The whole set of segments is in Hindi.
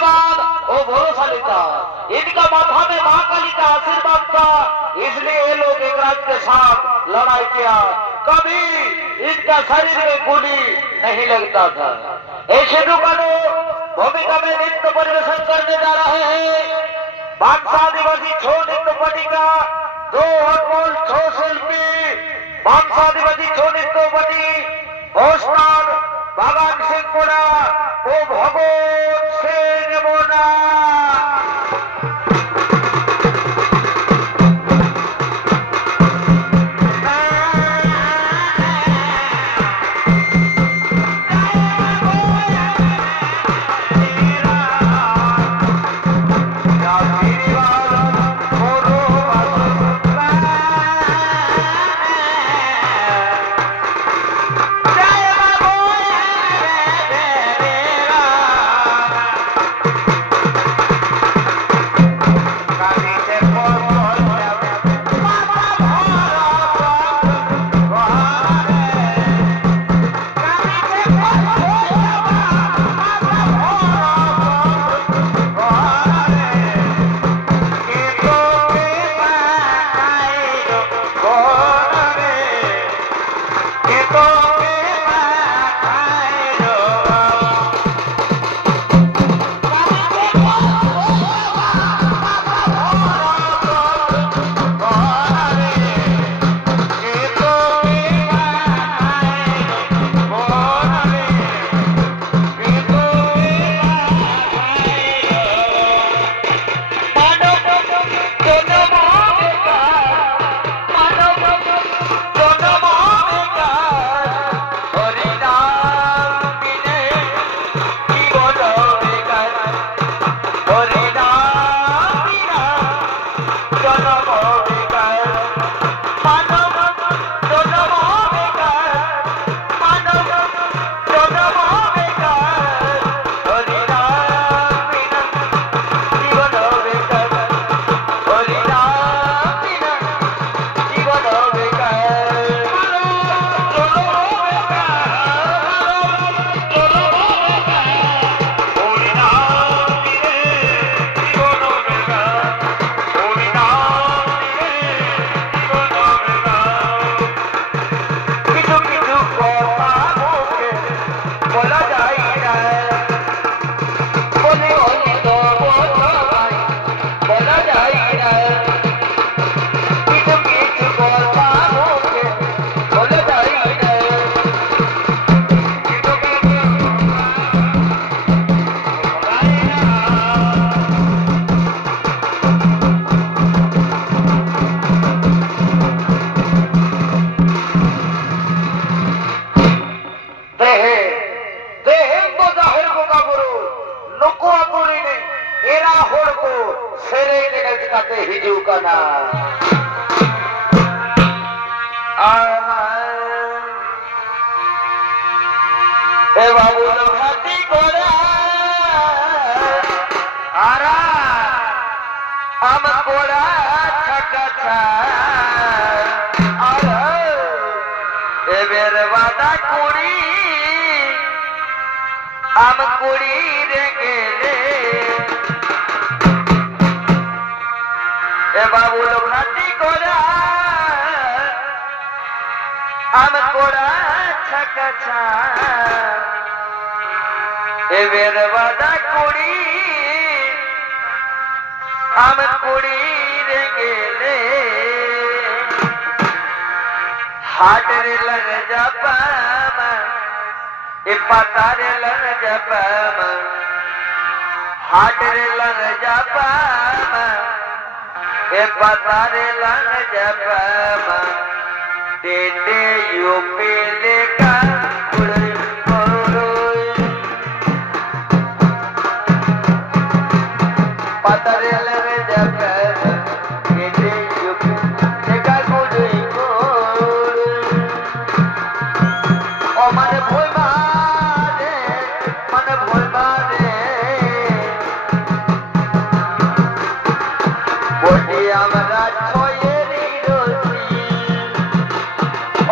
बुद्धिमान और भरोसा लेता। इनका माथा में मां काली का आशीर्वाद था, इसलिए ये लोग एक राज के साथ लड़ाई किया। कभी इनका शरीर में गोली नहीं लगता था। ऐसे दुकानों भूमिका में नृत्य परिवेशन करने जा रहे हैं बादशाह आदिवासी छो नृत्य पटिका, दो अनमोल छो शिल्पी बादशाह आदिवासी छो नृत्य पटी ओस्ताद भगवान सिंह कोड़ा ओ भगवान सिंह मोना।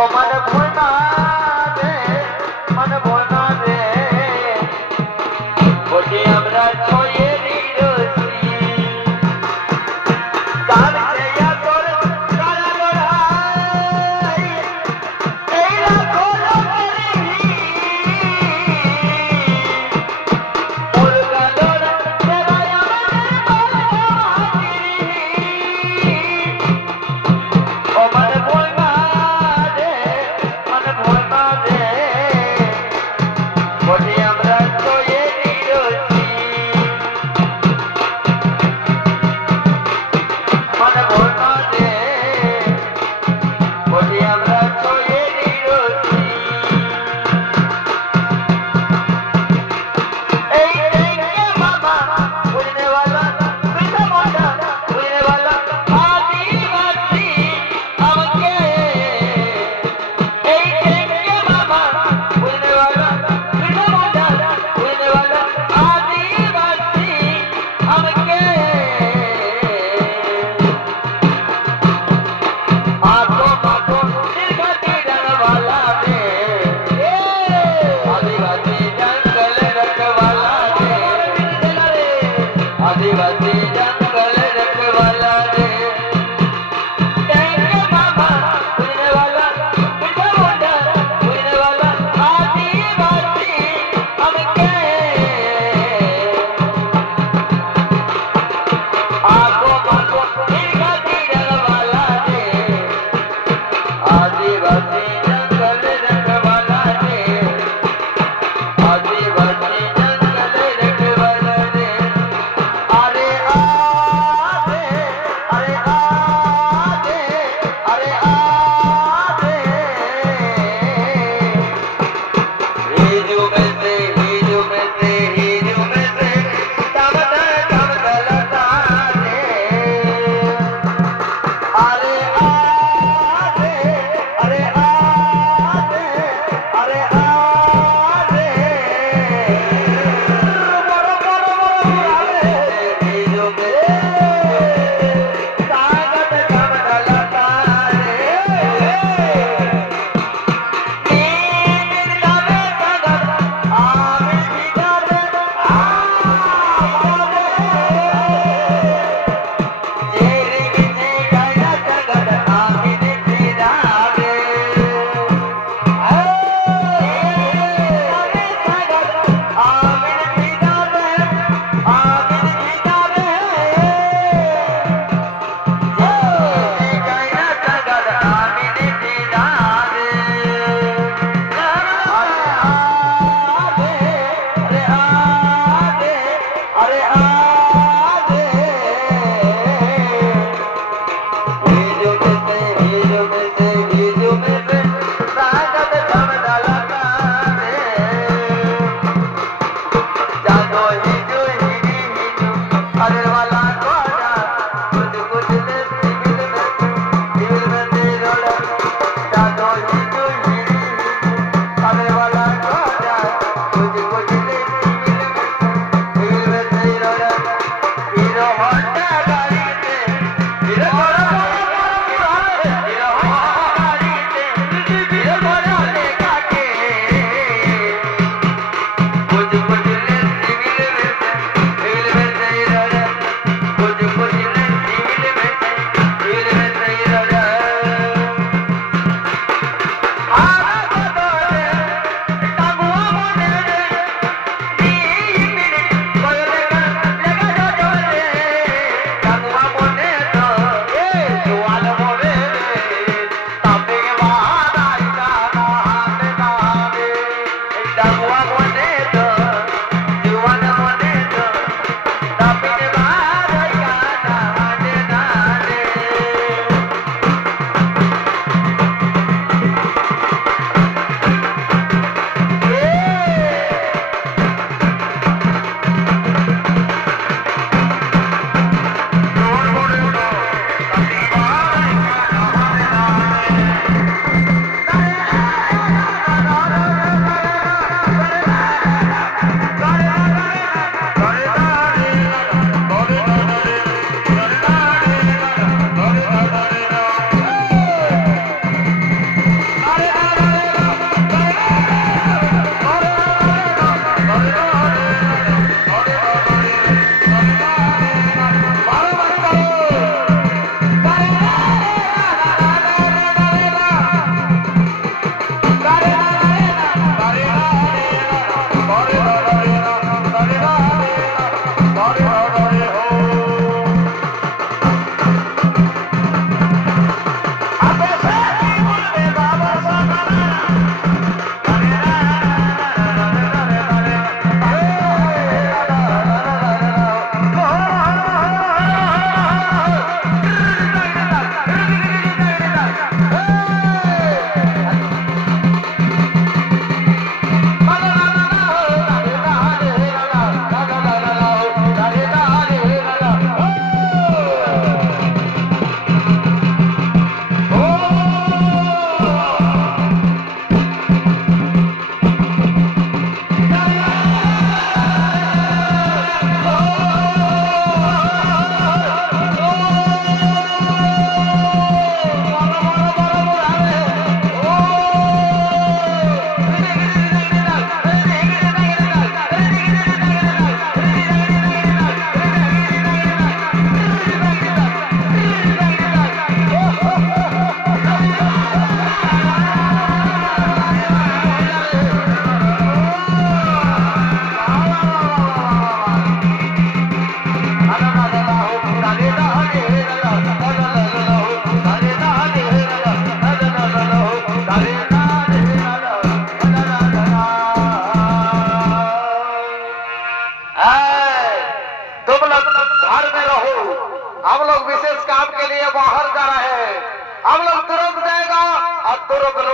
Oh, my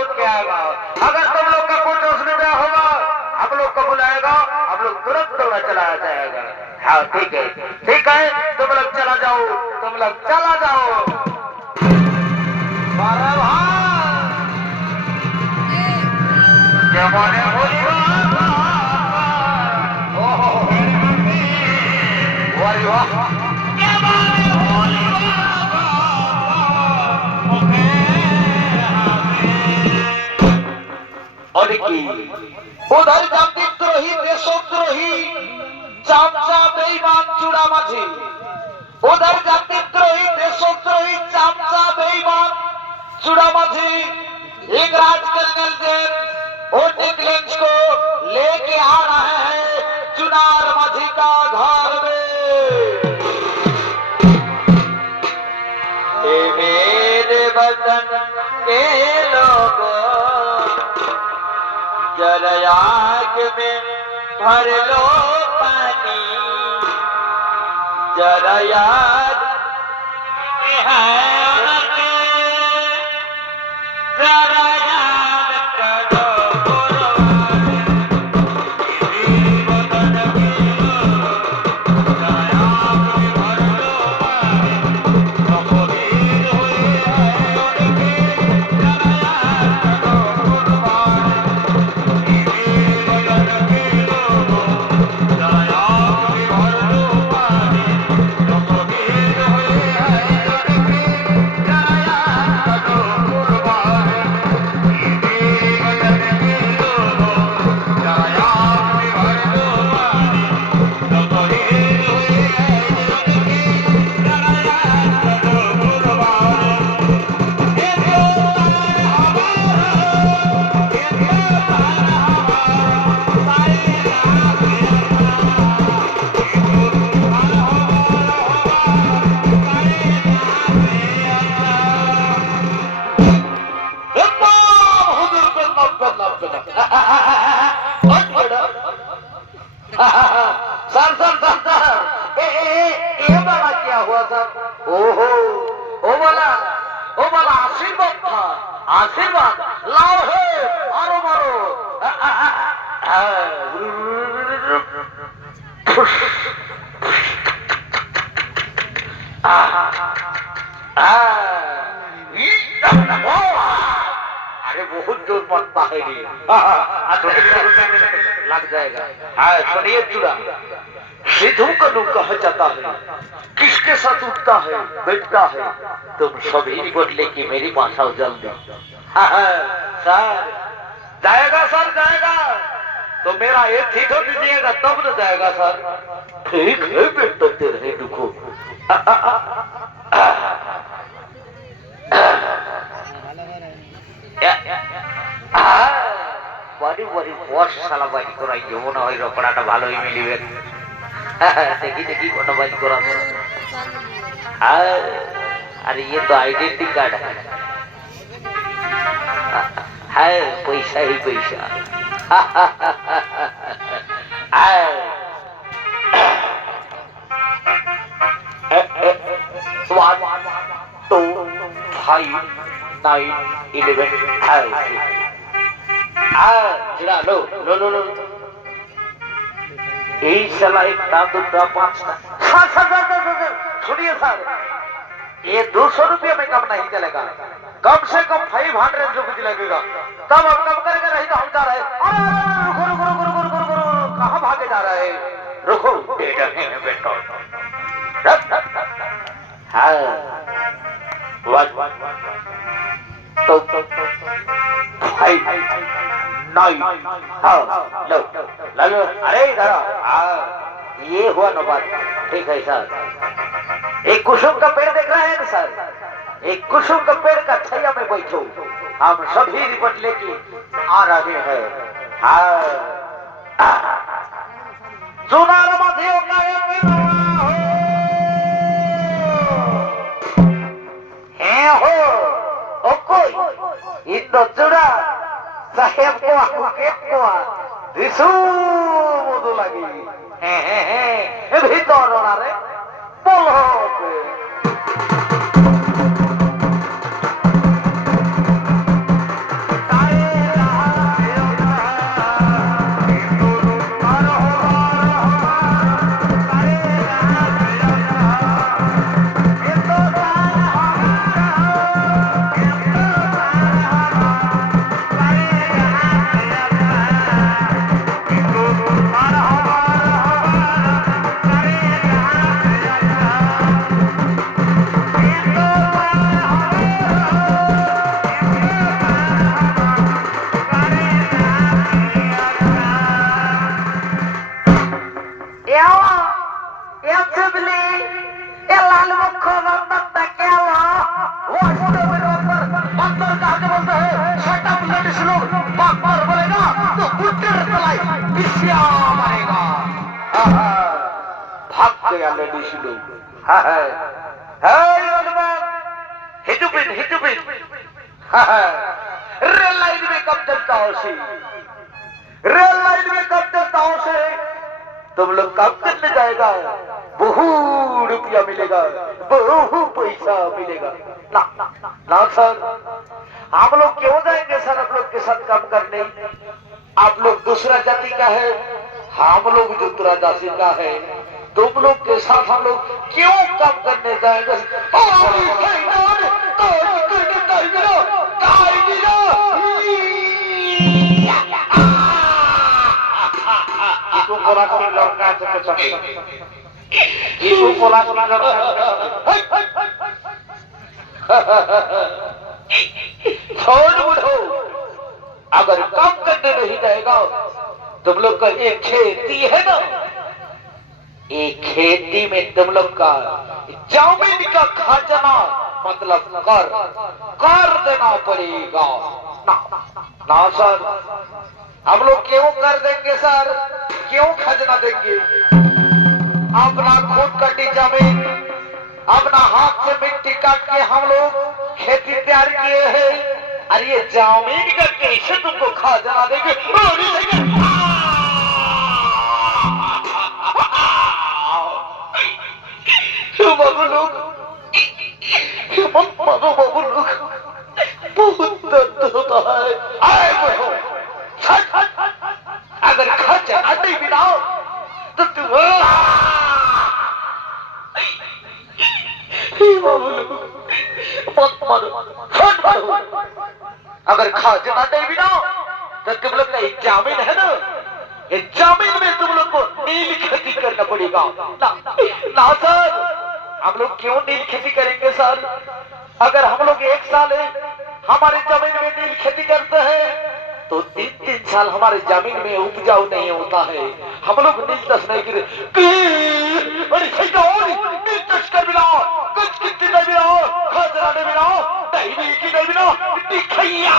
लोग के आएगा। अगर तुम लोग का कुछ असुविधा होगा हम लोग को बुलाएगा, हम लोग तुरंत दौड़ा चलाया जाएगा। हाँ ठीक है, ठीक है, तुम लोग चला जाओ, तुम लोग चला जाओ। क्या बोले बोली उधर জাতিদ্রোহী দেশদ্রোহী চামচা বেঈমান চূড়ামাঝি, उधर জাতিদ্রোহী দেশদ্রোহী চামচা বেঈমান চূড়ামাঝি एक राज कर्नल जेल ऑर्डिनेंस को लेके आ रहे हैं चुनार माझी का घर में। ए मेरे वतन के लोगों जरा आग में भर लो पानी, जरा याद है जरा याद करो गुरुवारे, मेरे वतन के लोगों जरा आग में भर लो पानी, शहीद हुए हैं उनके जरा याद करो गुरुवारे। सर सर सर सर ये वाला क्या हुआ सर? ओहो वो वाला आशीर्वाद था, आशीर्वाद लाओ है मारो मारो। अरे बहुत जोर पड़ता है लग जाएगा। हाँ सुनिए चूड़ा, सिद्धू का लोग कहा जाता है किसके साथ उठता है बैठता है, तुम सभी बदले की मेरी माथा जल्दी। सर जाएगा, सर जाएगा तो मेरा एक ठीक हो दीजिएगा तब न जाएगा सर। ठीक है बैठते रहे दुखो। बड़ी बड़ी बस साला बाजी कराई मने হয় রকড়াটা ভালোই মিলিবে। দেখি দেখি কোন বাজি করাবো। अरे ये तो आइडेंटिटी कार्ड है। पैसा ही पैसा। तो 5 9 11 लो लो लो लो यही साला एक दाम दूसरा 5 सुनिए सर, ये 200 रुपये में कम नहीं चलेगा, कम से कम 500 रुपये लगेगा, तब हम कम करेंगे। नहीं तो हम जा रहे हैं। रुको रुको रुको रुको रुको रुको, कहाँ भागे जा रहे हैं? रुको बैठो। हाँ तो 5 9 हाँ लो लो। अरे इधर ये हुआ ना बात। ठीक है सर, एक कुसुम का पेड़ देख रहे हैं ना सर, एक कुसुम का पेड़ का छाया में बैठो, हम सभी रिपोर्ट लेके आ रहे हैं। हाँ चुनार माझियों का हो ओ कोई इंदो चुड़ा साहेब को दिसू मधु लगी ভিতর রে বল क्या मरेगा। हाँ, हाँ, भाग गया लेडीज लोग। हाँ, हिजुबिन हिजुबिन। रेल लाइन में कब चलता हो से, रेल लाइन में कब चलता हो से, तुम लोग काम करने जाएगा, बहुत रुपया मिलेगा, बहुत पैसा मिलेगा। ना सर, हम लोग क्यों जाएंगे सर आप लोग के साथ काम करने। आप लोग दूसरा जाति का है, हम लोग दूसरा जाति का है, तुम लोग के साथ हम लोग क्यों काम करने जाएंगे। itu pola lorca seperti itu pola lorca छोड़ बुढ़ो, अगर काम करने नहीं जाएगा, तुम लोग का एक खेती है ना, एक खेती में तुम लोग का जमीन का खजाना मतलब कर देना पड़ेगा। ना सर, हम लोग क्यों कर देंगे सर, क्यों खजाना देंगे। अपना खुद कटी जमीन, अपना हाथ से मिट्टी काट के हम लोग खेती तैयार किए हैं, अरे ये जमीन का कैसे तुमको खजाना देंगे। बाबू लोग, बाबू लोग, बहुत दर्द होता है। आए बढ़ो, अगर खजाना नहीं मिलाओ तो तुम बाबू लोग मत मारो, अगर खजाना नहीं मिलाओ तो तुम लोग का एक जमीन है ना, ये जमीन में तुम लोग को नील खेती करना पड़ेगा। ना सर, हम लोग क्यों नील खेती करेंगे सर। अगर हम लोग एक साल हमारे जमीन में नील खेती करते हैं तो 3-3 साल हमारे जमीन में उपजाऊ नहीं होता है। हम लोग नील तस नहीं गिरे, नील तस कर मिलाओ, कुछ कितनी नहीं मिलाओ, खजाना नहीं मिलाओ, नहीं मिल की नहीं मिलाओ, दिखैया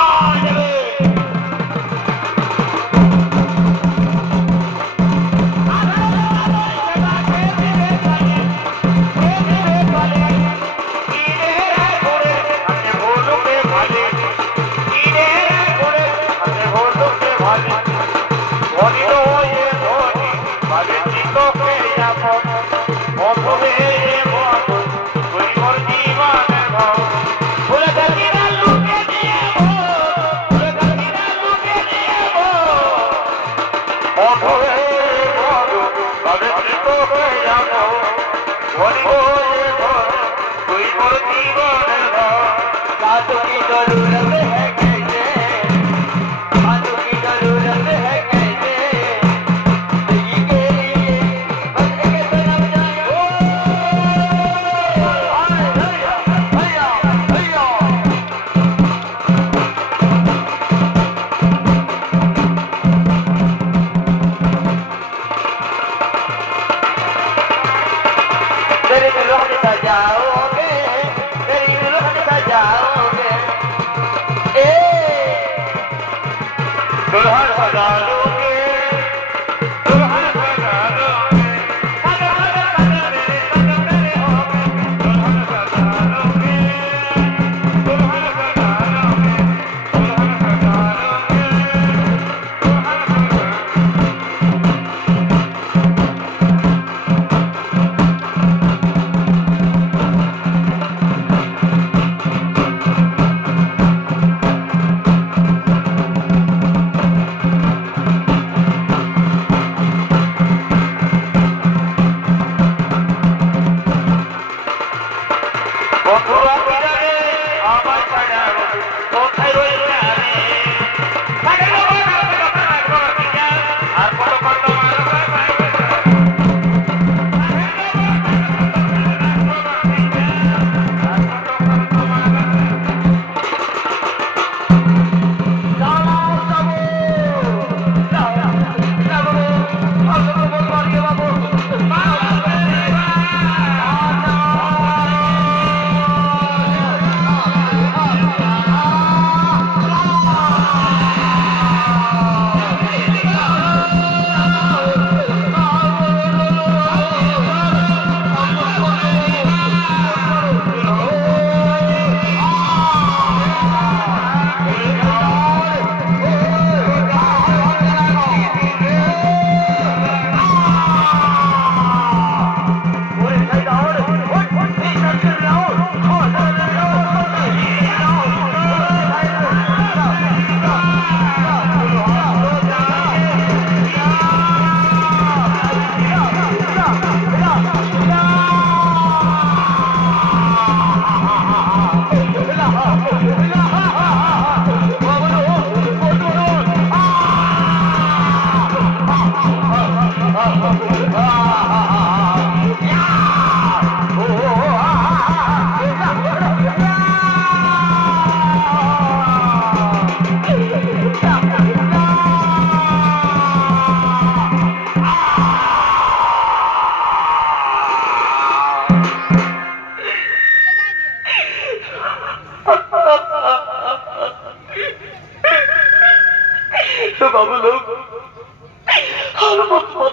बाबू लोग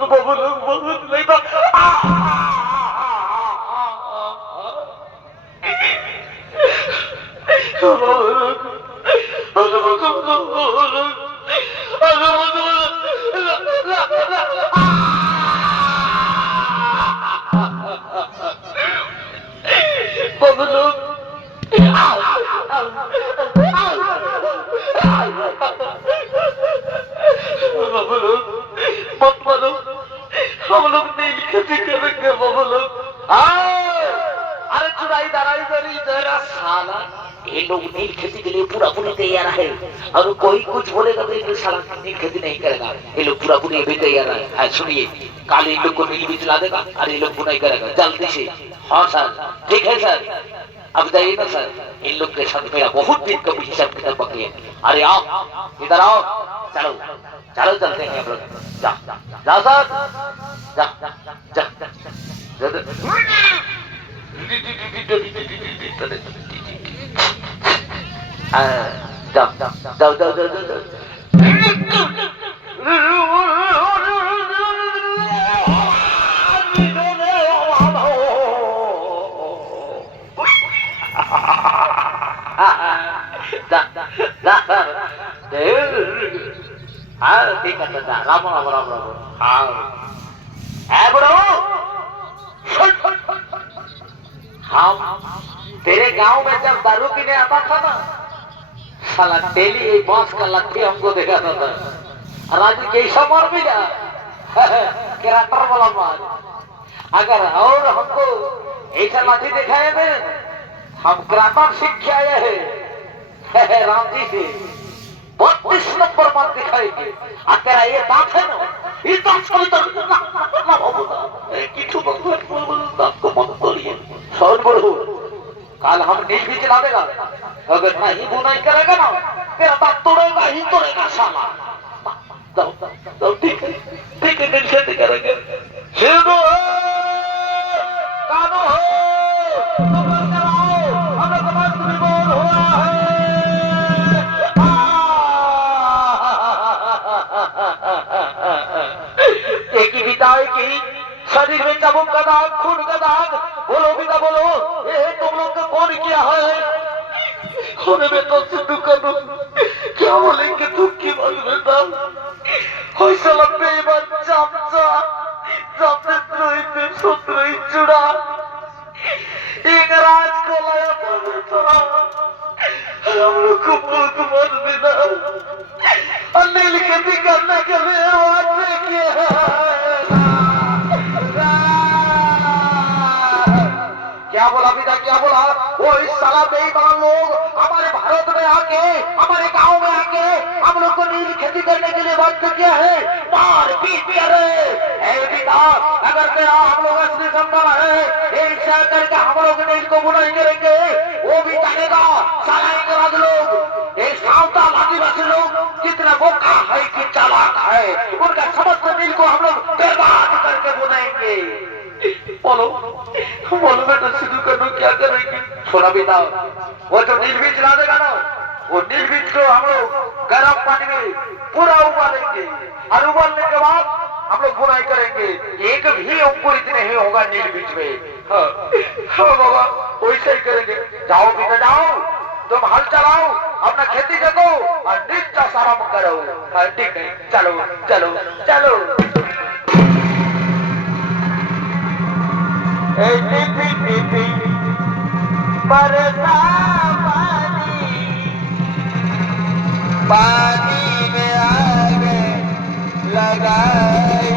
बाबू लोग बहुत नहीं था मत मारो हम लोग नील खेती करेंगे बाबू लोग अरे चुराई दराई दरी जरा साला ये लोग नील खेती के लिए पूरा पूरी तैयार है और कोई कुछ बोलेगा तो ये साला नील खेती नहीं करेगा ये लोग पूरा पूरी अभी तैयार है सुनिए काल इन लोग को नील बीज ला देगा और ये लोग बुनाई करेगा जल्दी से हाँ सर ठीक है सर अब जाइए ना सर इन लोग के साथ मेरा बहुत दिन का हिसाब किताब बाकी है अरे आओ इधर आओ चलो चलो चलते हैं हम लोग जा जा सर जा जा जाओ जाओ जाओ जाओ जाओ ठीक है राम राम राम राम हाँ बड़ो हम तेरे गांव में जब दारू पीने आता था ना साला डेली ये बांस का लट्ठी हमको देखा था और आज कैसा मार मिला कैरेक्टर वाला मार अगर और हमको ऐसा लाठी दिखाए थे हम ग्रामर सीख के आए हैं राम जी से 32 नंबर मार दिखाएंगे और तेरा ये दांत है ना ये दांत को तो किचु दांत को मत तोड़िए सौन बढ़ो काल हम नील भी चला देगा अगर नहीं बुनाई करेगा ना तेरा दांत तोड़ेगा ही तोड़ेगा साला जाओ ठीक है नील खेती करेंगे शिवो कानो हो खबर कराओ हमें खबर तुम्हें बोल हुआ है एक ही बिताए की शरीर में चबुक का दाग खून का दाग बोलो बिता बोलो ये तुम लोग को कौन किया है होने में तो सिद्धू करो क्या बोलेंगे तुम की बात बेटा कोई सलम पे बच्चा जाते तो सूत्र जुड़ा एक राज को लाया था बेटा हम लोग को बहुत मर देना और नील खेती करने के लिए वादे किए क्या बोला पिता क्या बोला वो इस साला बेईमान लोग हमारे भारत में आके हमारे गांव में आके हम लोग को नील खेती करने के लिए बात किया है मार पीट अरे पिता अगर तेरा हम लोग असली संभव है एक साथ करके हम लोग नील को बुनाई करेंगे वो भी जानेगा साला इंग्रज लोग एक सावधान आदिवासी लोग कितना बोका है कि चालाक है उनका समस्त नील को हम लोग बर्बाद करके बुनाएंगे बोलो बोलो बेटा सिद्धू करो क्या करेंगे सोना बेटा वो जो नील बीज ला देगा ना वो नील बीज को हम लोग गर्म पानी में पूरा उबालेंगे और उबालने के बाद हम लोग बुनाई करेंगे एक भी अंकुरित नहीं होगा नील बीज में हाँ बाबा वैसे ही करेंगे जाओ बेटा जाओ तुम हल चलाओ अपना खेती देखो और नीचा सारा करो ठीक है चलो चलो चलो बरसा पानी में आग लगाई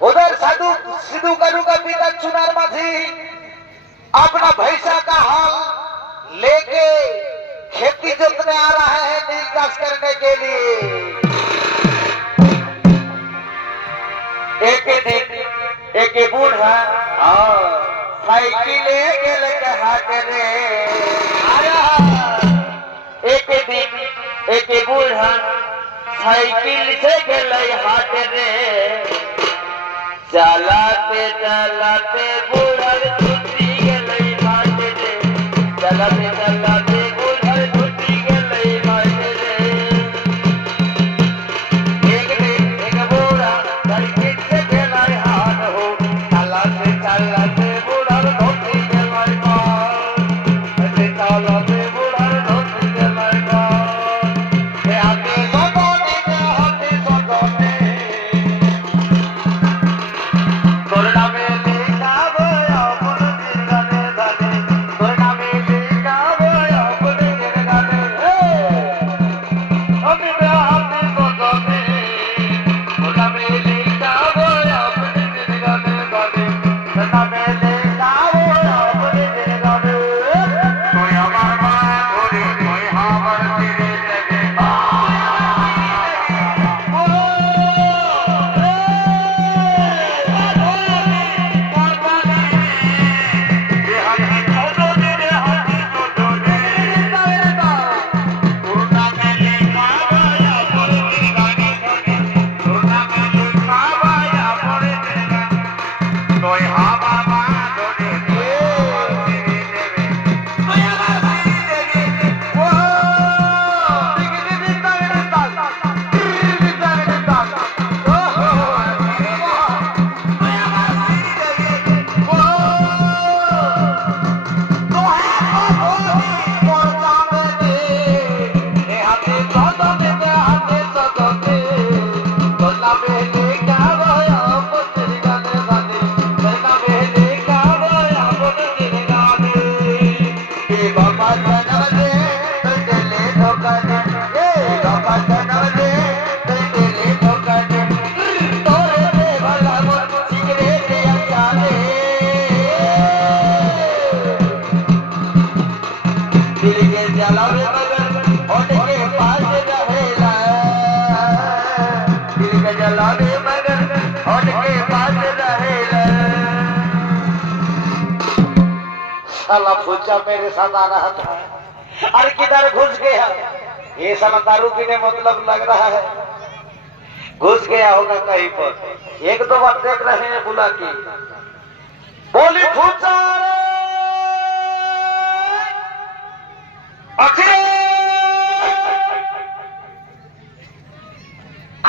उधर साधु सिद्धू करू का पिता चुनार माझी अपना भैंसा का हाल लेके खेती जोतने आ रहा है नील चाष करने के लिए एक बूढ़ा साइकिल हाथ रे एक दिन एक बूढ़ा साइकिल से गले हाथ रे चलाते चलाते बूढ़ा छुट्टी गले हाथ रे चलाते चलाते बूढ़ा छुट्टी गले हाथ ए धोखा देना रे तेरे धोखा दे तोरे दे भला मन सिगरेट या रे दिल के जलावे मगर होठ के पास रहेला दिल के जलावे मगर होठ के पास रहेला साला पूछा मेरे साथ आ रहा था अरे किधर घुस गया ये साला दारू पीने मतलब लग रहा है घुस गया होगा कहीं पर एक दो बार देख रहे हैं बुला के बोली पूछा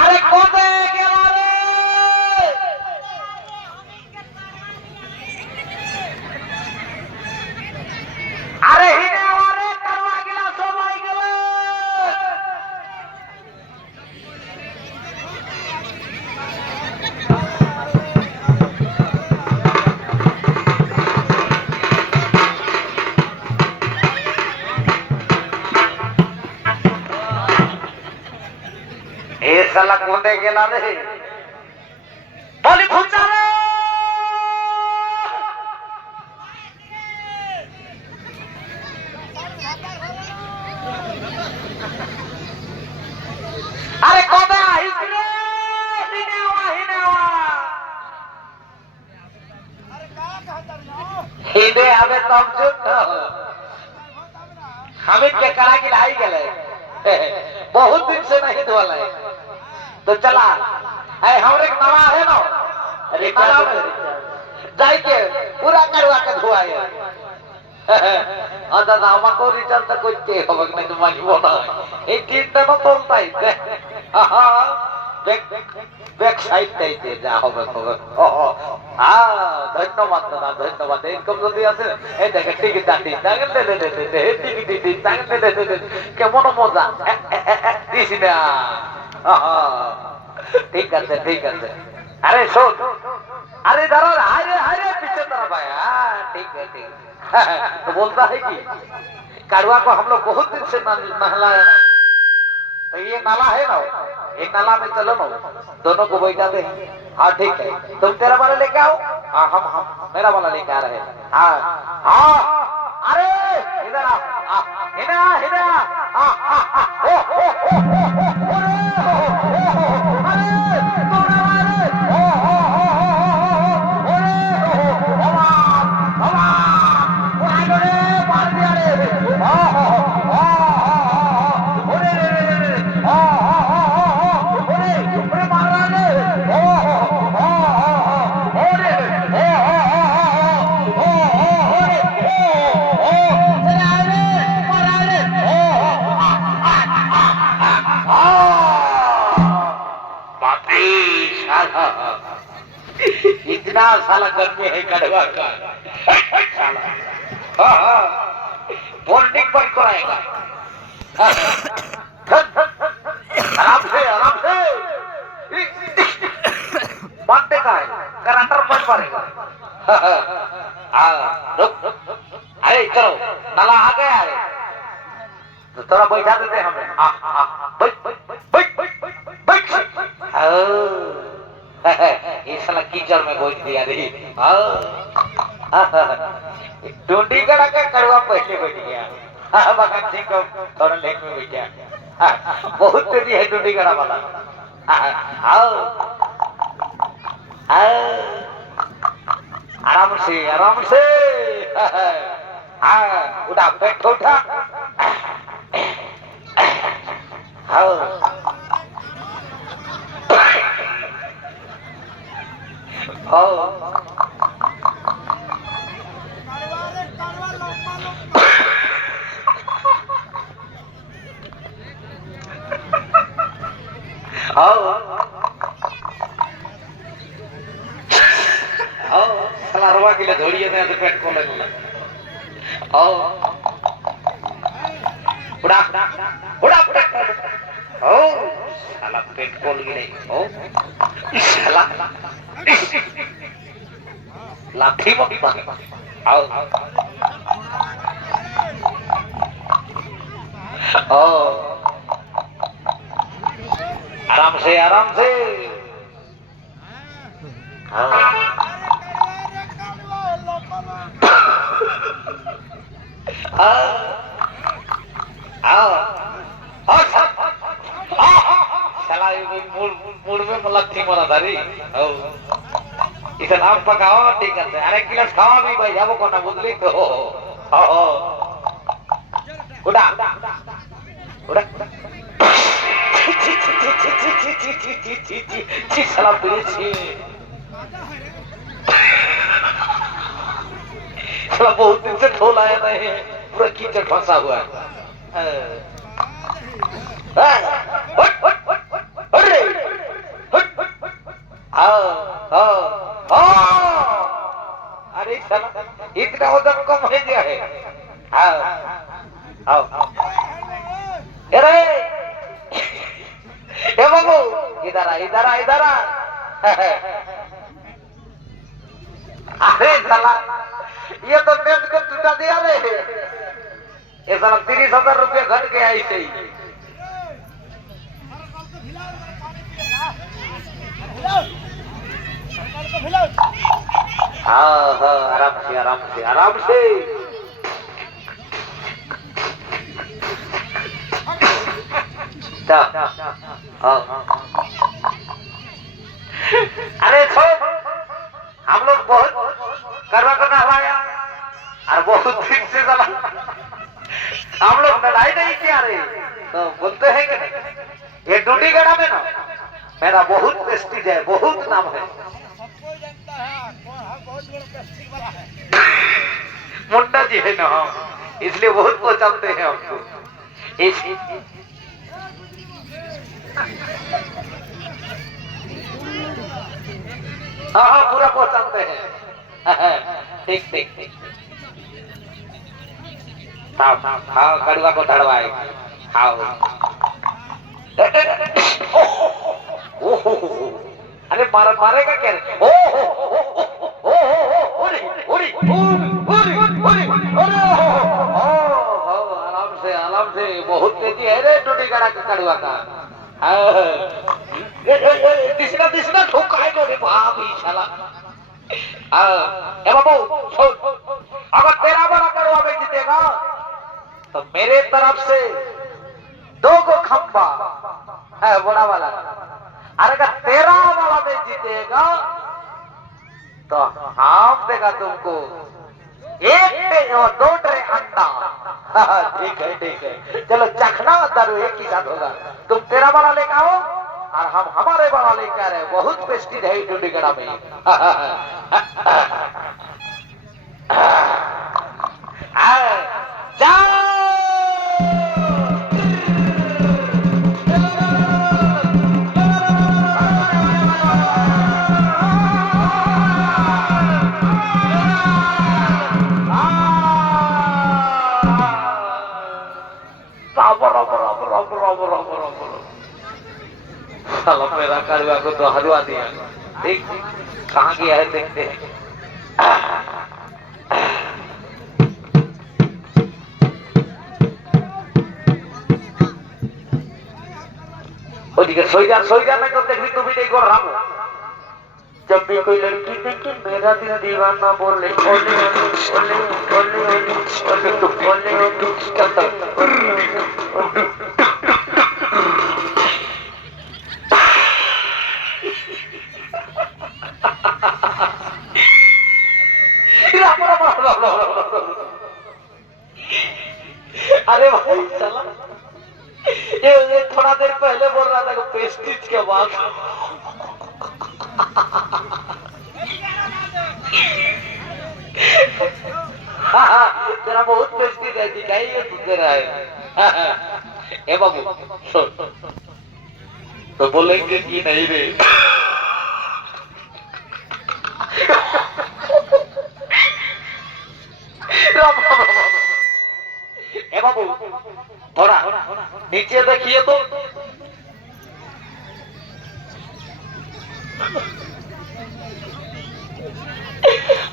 अरे कोते गेला रे अरे हिने वारे करवा गेला सोमाई गेला ए साला कोते गेला रे बोली फुचा रे अरे कोते आइस रे हिनेवा हिने हमें तब चुप हमें के करा के लाई गेले बहुत दिन से नहीं धोला है तो चला है हमरे नवा है ना अरे जाई के पूरा करवा के धोआया दादा हमको रिचार्ज तक कोई के होबक नहीं तो मागी बोला एक दिन तो बोलता ही बैक साइड दे जा होबक धन्यवाद दादा धन्यवाद इनकम যদি আছে এই দেখে টিকিট দাঁড়ি দাঁড়িয়ে দে টিকিট দাঁড়িয়ে দে কেমন মজা দিস না ঠিক আছে अरे सुन अरे दादा हाय रे पीछे तरफ आया ठीक है तो बोलता है कि काड़वा को हम लोग बहुत दिन से नहलाया तो ये नाला है ना एक नाला में चलो ना दोनों को बैठा दे हाँ ठीक है तुम तेरा वाला लेके आओ हाँ हम मेरा वाला लेके आ रहे हैं हाँ अरे इधर आ इधर इतना साला गर्मी है कड़वा का साला बोर्डिंग बंद कराएगा आराम से बांधने का है कराटर बंद पड़ेगा अरे चलो नाला आ गया है तो थोड़ा बैठा देते हमें ये साला कीचड़ में बैठ दिया रे टूटी कड़ा का कड़वा पहले बैठ गया भगत सिंह को थोड़ा लेट में बैठ गया बहुत तेजी है टूटी कड़ा वाला आराम से उठा पेट उठा रवा के लिए धोड़िए में पेट को लगेगा उड़ा साला पेट खोल गिरे साला लाठी मत आओ आराम से आराम से। हाँ। साला ये मूड में लत्थी मारा था रे। इसे नाम पकाओ ठीक है। अरे गिलास खाओ भी भाई जाबो कोना बुझली तो। उड़ा उड़ा साला बेची साला बहुत दिन से ढोल आया नहीं पूरा कीचड़ फंसा हुआ है। अरे अरे साला इतना उधर कम है गया है। अरे ए बाबू इधर आ इधर आ इधर आ। अरे साला ये तो नेट को टूटा दिया रे। ये साला 30,000 रुपया घट गया ऐसे ही। हाँ हाँ आराम से आराम से आराम से। अरे हम लोग बहुत करवा करना हवाया और बहुत दिन से चला हम लोग लड़ाई नहीं किया रे तो बोलते हैं कि नहीं ये डूडीगढ़ में ना मेरा बहुत प्रेस्टीज है बहुत नाम है। मुंडा जी है ना इसलिए बहुत पहचानते हैं हमको। हाँ हाँ पूरा पहचानते हैं। ठीक ठीक ठीक। हाँ कड़वा को धड़वाए खाओ। अरे मारेगा क्या रे? आराम से बहुत तेजी है रे टूटीगढ़ का कड़वा का। दिसना ठोका है रे बाप ही साला। ए बाबू अगर तेरा बड़ा कड़वा में जीतेगा तो मेरे तरफ से 2 को खंबा है बड़ा वाला। अरे अगर तेरा वाला में जीतेगा तो हम देगा तुमको 1 और 2 ट्रे अंडा। ठीक है चलो चखना दारू एक ही साथ होगा। तुम तेरा वाला लेकर आओ और हम हमारे वाला लेकर आ रहे हैं। बहुत प्रेस्टीज है डूडीगढ़ में। जाओ साला मेरा कड़वा को तो हलवा दिया। ठीक कहाँ गया है देखते हैं। सोई जा मैं तो देखी तू भी नहीं कर रहा हूँ। जब भी कोई लड़की देखे मेरा दिल दीवाना बोले ओले ओले ओले ओले ओले ओले करता। अरे भाई चला ये थोड़ा देर पहले बोल रहा था कि प्रेस्टीज के बाद तेरा बहुत प्रेस्टीज है दिखाई ये तू तेरा है। ए बाबू सुन तो बोलेंगे कि नहीं रे। ए बाबू थोड़ा नीचे देखिए तो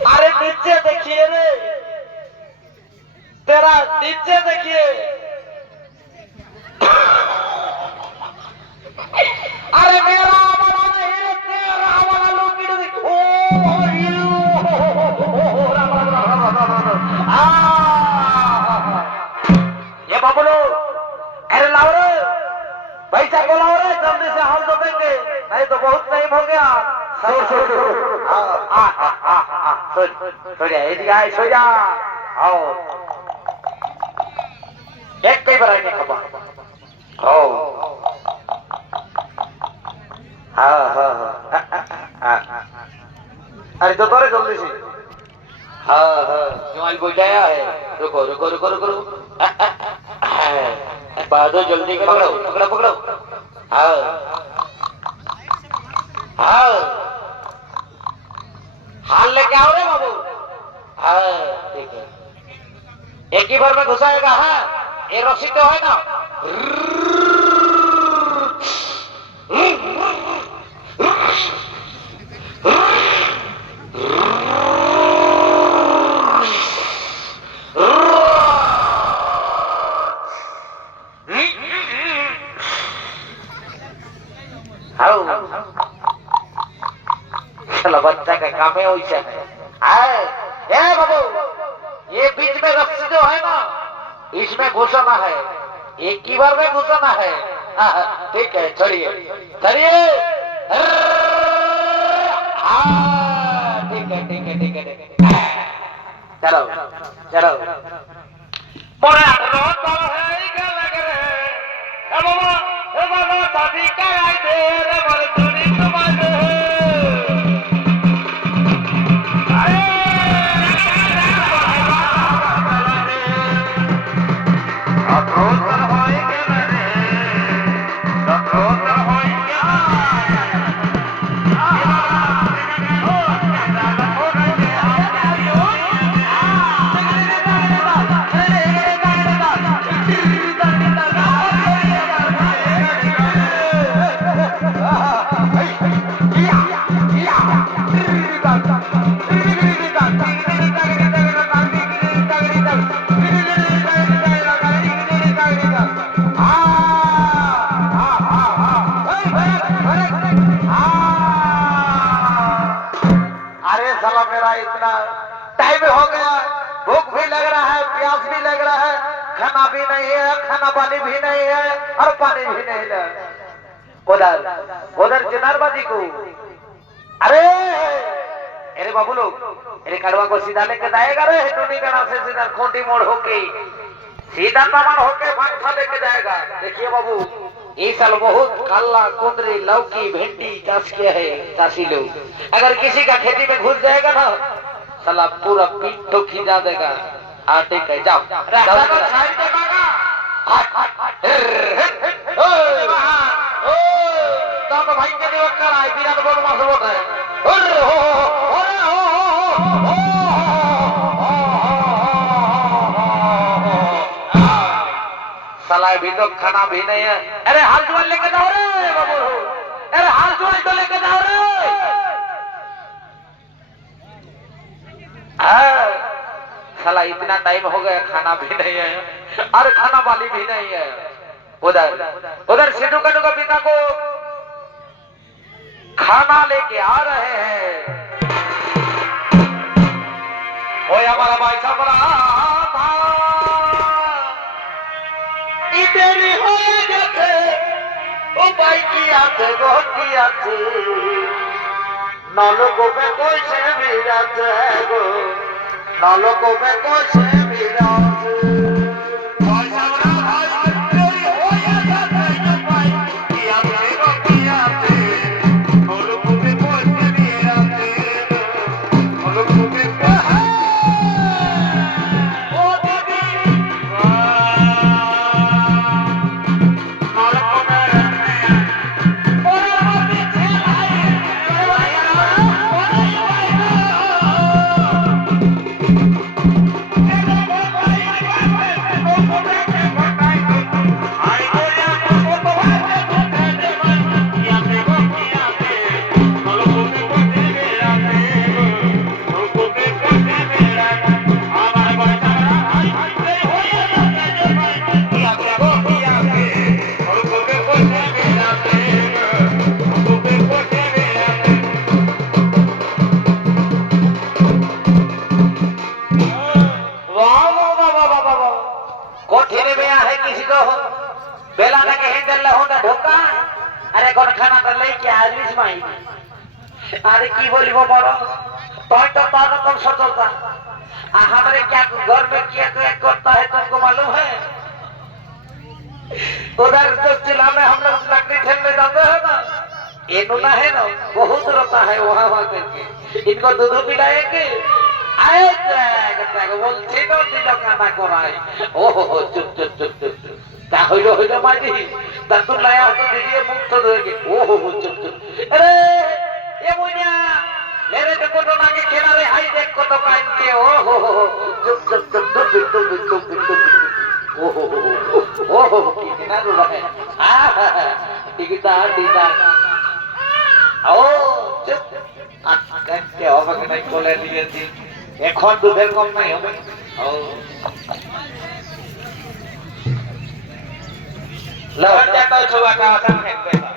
अरे नीचे देखिए रे तेरा नीचे देखिए। अरे पैसा बोलाओ रे, जल्दी से हाल जोतेंगे, नहीं तो बहुत टाइम हो गया। सो जा, इधर आए, सो जा। आओ, एक कई बार आएंगे खबर। आओ, हाँ। अरे तो तोरे जल्दी से। हाँ, क्यों आज बैठाया है? रुको। बहादुर जल्दी करो, पकड़ो। हाँ। हाल लेके आओ रे बाबू। हाँ, ठीक है। एक ही बार में घुसाएगा। हाँ, ये रस्सी तो है ना। बच्चा का काम है वैसे है। बाबू, ये बीच में रस्सी जो है ना, इसमें घुसाना है, एक ही बार में घुसाना है। ठीक है, चढ़िए। ठीक है। चलो। इतना टाइम हो गया, भूख भी लग रहा है, प्यास भी लग रहा है, खाना भी नहीं है, खाना पानी भी नहीं है और पानी भी नहीं है। उधर चिनारबाजी को अरे बाबू लोग, अरे कड़वा को सीधा लेके जाएगा रे, टूटी गड़ा से सीधा खोटी मोड़ होके सीधा तमन होके भांसा लेके जाएगा। देखिए बाबू, इस साल बहुत काला कुंदरी लौकी भिंडी चाष किया है चाषी लोग। अगर किसी का खेती में घुस जाएगा ना, साला पूरा पीठ तो खिंचा देगा। ठीक है, जाओ। भाई के लिए विराट बदमाश लोग है। साला भी तो खाना भी नहीं है। अरे हाल जुआल लेके जाओ रे बाबू, अरे हाल जुआल तो लेके जाओ रे। साला इतना टाइम हो गया, खाना भी नहीं है और खाना वाली भी नहीं है। उधर सिद्धू कटू का पिता को खाना लेके आ रहे हैं। ओए हमारा भाई साहब देरी हो जाते ओ भाई की आते गोटी आते नालों में कोई से भी जाते गो, नालों में कोई से भी जाते। আরে কোন খানাটা লেকে আসিস মাই अरे की बोली वो बड़ो तो तारा तुम सचोता हमारे क्या घर में किया तो एक करता है तुमको मालूम है उधर तो चिल्ला में हम लोग लकड़ी ठेलने जाते हैं ना ये नुना है ना बहुत रोता है वहाँ वहाँ करके इनको दूध पिलाएंगे आए बोल ठीक है खाना को रहा है ओहो चुप चुप चुप चुप তা হইলো হইলো মাঝি দাঁতুর লায়া হাতে দিয়ে মুখ তো ধরে ওহো চুপ চুপ আরে এ মুনিয়া লেরে তো কোন নাকে খেলারে হাই দেখ কত কাইনকে ওহো চুপ চুপ চুপ চুপ চুপ চুপ চুপ ওহো ওহো কি না রুলা টিকিটা দিদা ও চুপ আজকে হবে না কোলে দিয়েছি এখন দুধের কম নাই হবে ও लौट जाता है छुआ का आसान फेंक देता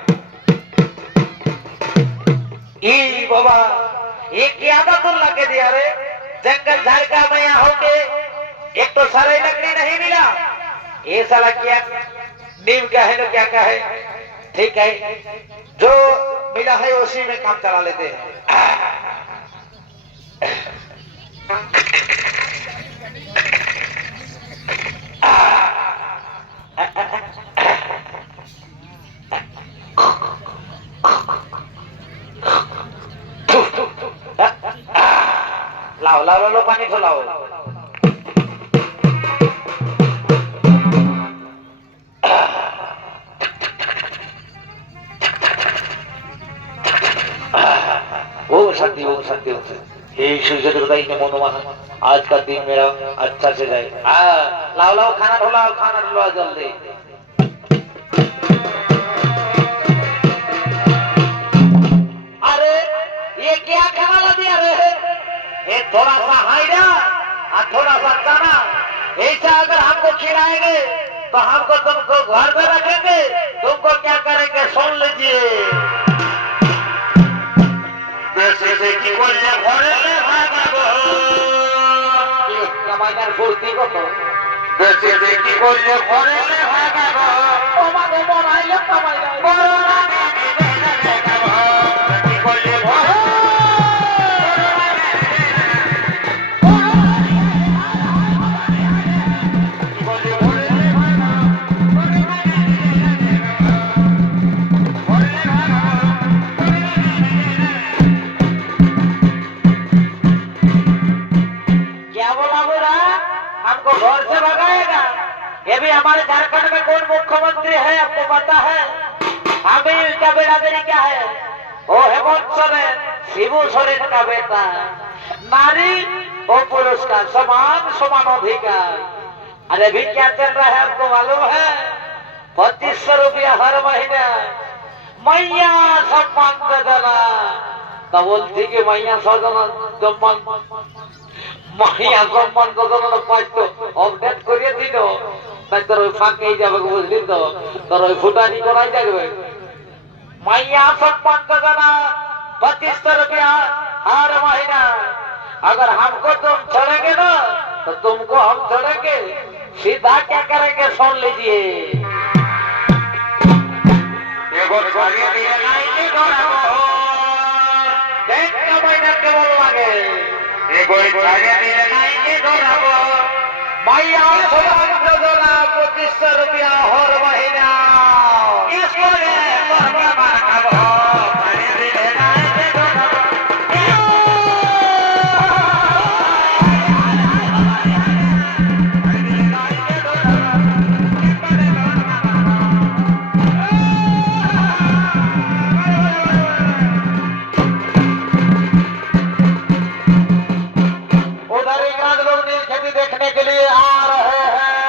ई बाबा ये क्या बात लगे दिया रे जंगल झाड़ का मैं होके एक तो सारे लकड़ी नहीं मिला ये साला क्या नीम का है ना क्या का है ठीक है जो मिला है उसी में काम चला लेते हैं लाओ लाओ लो पानी तो लाओ वो शांति यही सूर्य देवता ही ने मनोमा आज का दिन मेरा अच्छा से जाए लाओ लाओ खाना ढोलाओ जल्दी अरे ये क्या खाना ला दिया रे ये थोड़ा सा हाइडा और थोड़ा सा चना ऐसा अगर हमको खिलाएंगे तो हमको तुमको घर में रखेंगे तुमको क्या करेंगे सुन लीजिए देशे की कोल्ले घरे में भागो कमाइनार फुर्ती को तो देशे की कोल्ले घरे में भागो ओ मागो मोराइले कमाइनार मोरा ये भी हमारे झारखंड में कौन मुख्यमंत्री है आपको पता है अभी इसका बेरादरी क्या है वो हेमंत सोरेन शिबू सोरेन का बेटा नारी और पुरुष का समान अधिकार अरे भी क्या चल रहा है आपको मालूम है 2500 रुपया हर महीना मैया सम्मान देना तो बोलती कि मैया सम्मान मैया सम्मान को अपडेट करिए दिनो তাই তোর ওই ফাঁকেই যাবে বুঝলি তো তোর ওই ফুটানি করাই যাবে मैया सम्मान देना 2500 रुपया हर महीना अगर हमको तुम छोड़ेंगे ना तो तुमको हम छोड़ेंगे सीधा क्या करेंगे सुन लीजिए महीना केवल लगे मैया 2500 रुपया हर महीना इसको देखने के लिए आ रहे हैं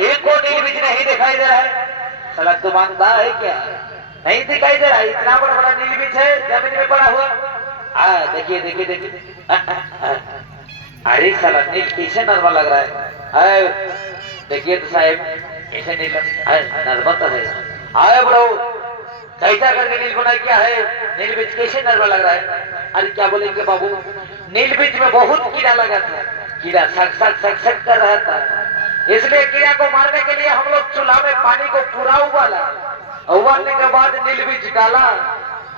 एक को नील बीज नहीं दिखाई दे रहा है। साला तू मानता है क्या? नहीं दिखाई दे रहा है। इतना बड़ा बड़ा नील बीज है जमीन में पड़ा हुआ। देखिए देखिए देखिए। अरे साला नील कैसे नर्मा लग रहा है। देखिए तो साहब कैसे नील नर्मा तो है। आए ब्रो कैसा करके नील बनाई क्या है? नील बीज कैसे नर्मा लग रहा है? अरे क्या बोलेंगे बाबू, नील बीज में बहुत कीड़ा लगा था। कीड़ा सक सक सक सक कर रहा था, इसलिए कीड़ा को मारने के लिए हम लोग चूल्हा में पानी को पूरा उबाला। उबालने के बाद नील बीज डाला।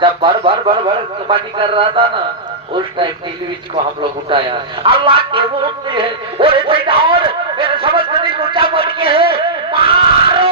जब भर भर भर भर पानी कर रहा था ना, उस टाइम नील बीज को हम लोग उठाया। अल्लाह के बोलते हैं और मेरे समझ में नहीं ऊंचा बढ़ के है मारो।